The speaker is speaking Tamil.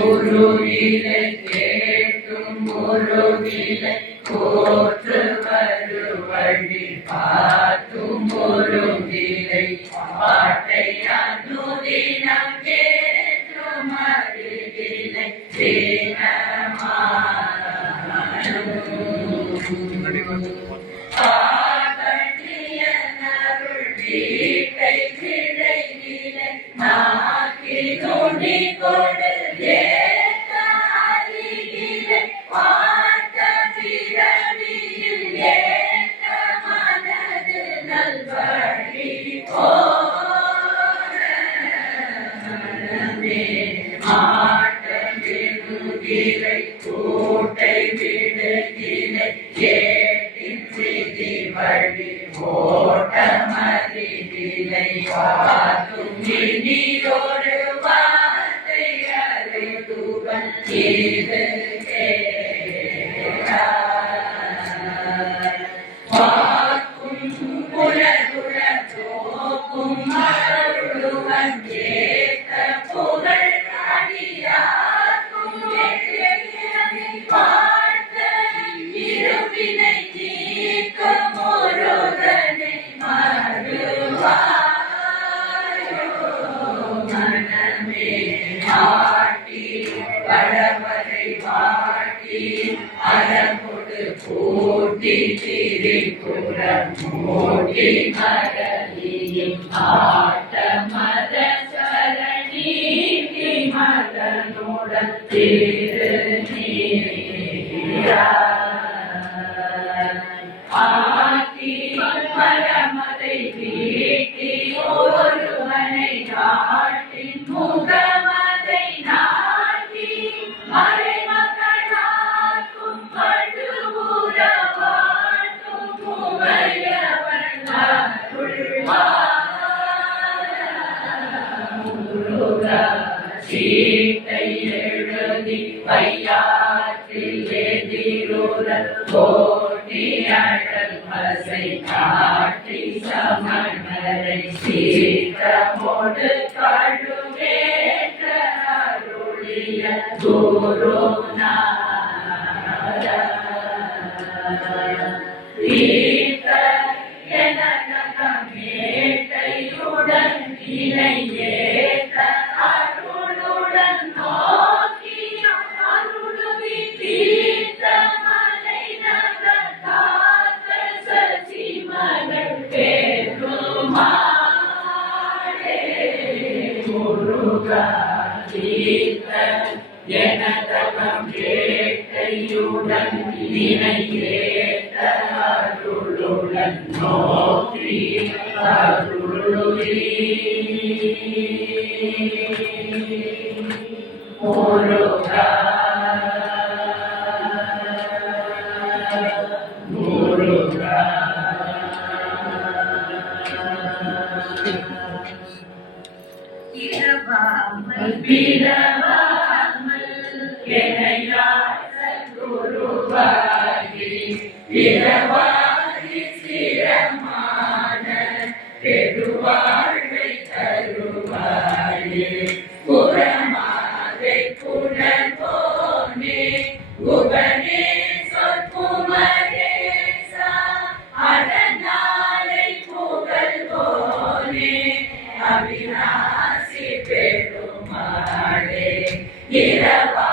ஒரு நிலை கேட்டும் ஒரு நிலை போற்று வருவழி பார்த்தும் ஒரு நிலை பாட்டை அனுதினம் கேட்டும் அறிவிலை வீட்டை கிளை நிலை நாக்கி துணி கொடு ஏற்ற அறிவிலை பார்த்த பிறவியில் ஏற்ற மனது நல்வழி ஆட்ட விடுகிலை கூட்டை விடுகிலை கேட்டின் சிதி வழி ஓட்டமறிவிலை பார்த்தும் இனியொரு வார்த்தை அறிவுவன் இது பார்க்கும் புலகுல தோக்கும் அருளுவன் ஏத்த புகழ் அடியாக்கும் பார்த்த இருவினை நீக்கும் முருகனை மறுவாயோ மனமே ஆட்டி வடவரை வாட்டி அறமுடு பூட்டி திரிபுரம் மூட்டி மரலியில் ஆட்ட மத சரணீதி மதனுடன் திரு நீரா ஆட்டி மரமதை வீட்டி ஒருவனை நாட்டின் முகமதை நாட்டி மறைமகனாக்கும் படுபுற வாழ்த்தும் முறையவன் முருகா சீட்டை எழுதி வையாற்றில் எதிரொரு கோடி அழல் பசை காட்டி சமணரை சீற்றமோடு கழுவேற்ற அருளிய குருநாதா மேட்டையுடன் இணையேற்ற அருளுடன் நோக்கி அருளுவி தீர்த்த மலை நகர் காத்த சசிமகள் பெருமாளே முருகா தீர்த்த எனதகம் கேட்டையுடன் இணையேற்ற அருளுடன் நோக்கி அருளுவி முருகா முருகா இரவாமல் பிறவாமல் எனையாச குருவாகி இரவாகி சிரமான பெருவாழ்வை தருவாயே புறமாதை புனர்வோனே குகனே சொற்குமரேசா அதனாலை புகழ்வோனே அவிநாசி பெருமாளே இரவா